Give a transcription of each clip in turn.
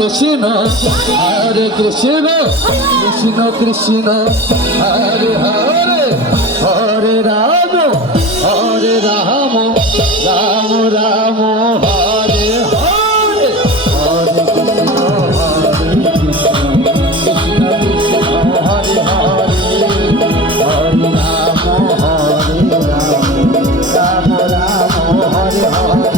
Krishna, Hare Krishna, Krishna Krishna, Hare Hare, Hare Rama, Hare Rama, Rama Rama, Hare Hare, Hare Krishna, Krishna Krishna, Hare Hare, Hare Rama, Hare Rama, Rama Rama, Hare Hare.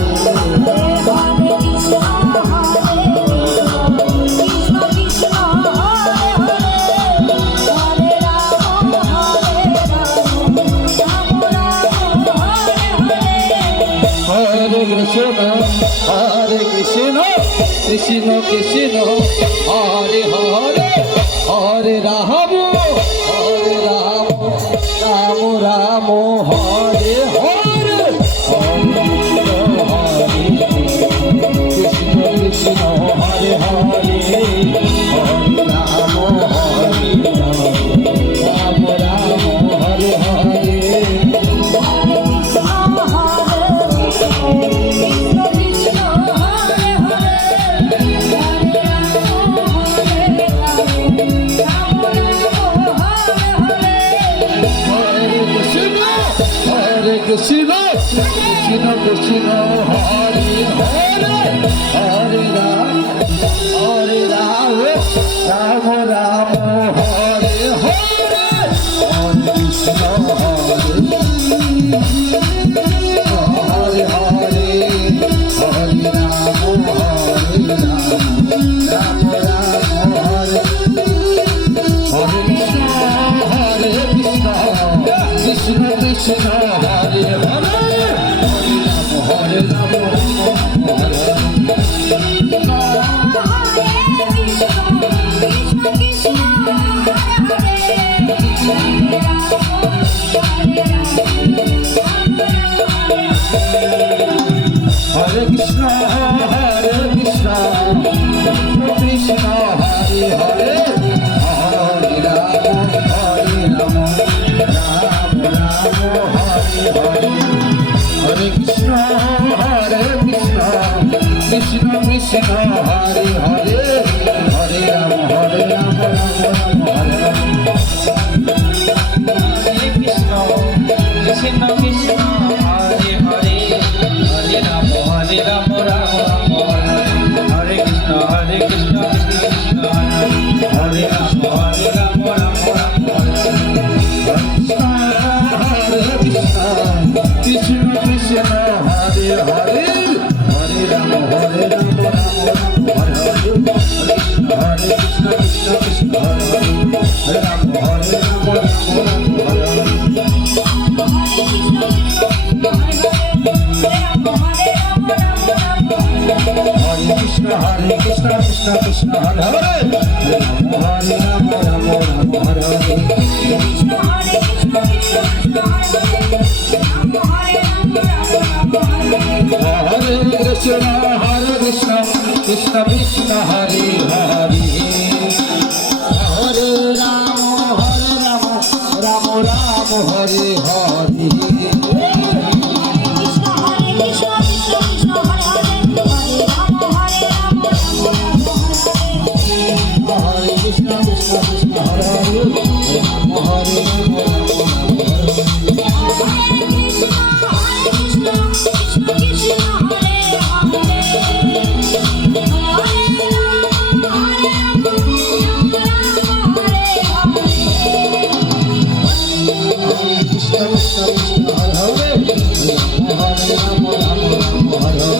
Krishna, Hare Krishna, Krishna Krishna, Hare Hare, Hare Rama, Hare Rama, Rama Rama, Hare Hare, Hare Krishna, Krishna, Hare Hare, Hare Rama, Hare Rama, Rama Rama, Hare Hare. Krishna, Krishna Krishna, Hare Hare, Hare Rama, Hare Rama, Rama Rama, Hare Hare, Hare Krishna, Hare Hare, Hare Rama, Hare Rama, Rama Rama, Hare Krishna, Krishna Krishna, Hare Hare, Hare Rama, Hare Hare Krishna, Hare Krishna, Krishna Hare Hare, Hare Rama, Hare Rama, Rama Rama, Hare Hare. Hare Krishna, Hare Krishna, Krishna Krishna, Hare Hare, Hare Rama, Hare Rama, Rama Rama, Hare Hare. Krishna Krishna, Hare Hare, Hare Rama, Hare Rama, Rama Rama, Hare Krishna, Hare Krishna, Krishna Krishna, Hare Rama, Hare Rama, Rama Rama, Hare Krishna, Krishna Krishna, Hare Hare, Hare Rama, Hare Rama, Rama Rama, Hare Hare. Hare Krishna, Krishna Krishna, Hare Hare, Hare Rama, Hare Rama, Rama Rama, Hare Hare. Hare Krishna, Hare Krishna, Krishna Krishna, Hare Hare, Hare Rama, Hare Rama, Rama Rama, Hare Hare.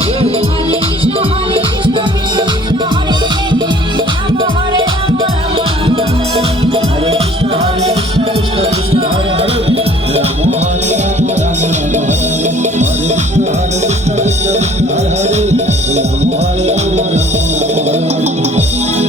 Hare Krishna, Hare Krishna, Krishna Krishna, Hare Hare, Hare Rama, Rama Rama, Hare Hare. Hare Hare, Hare Hare, Hare Hare, Hare Hare. Hare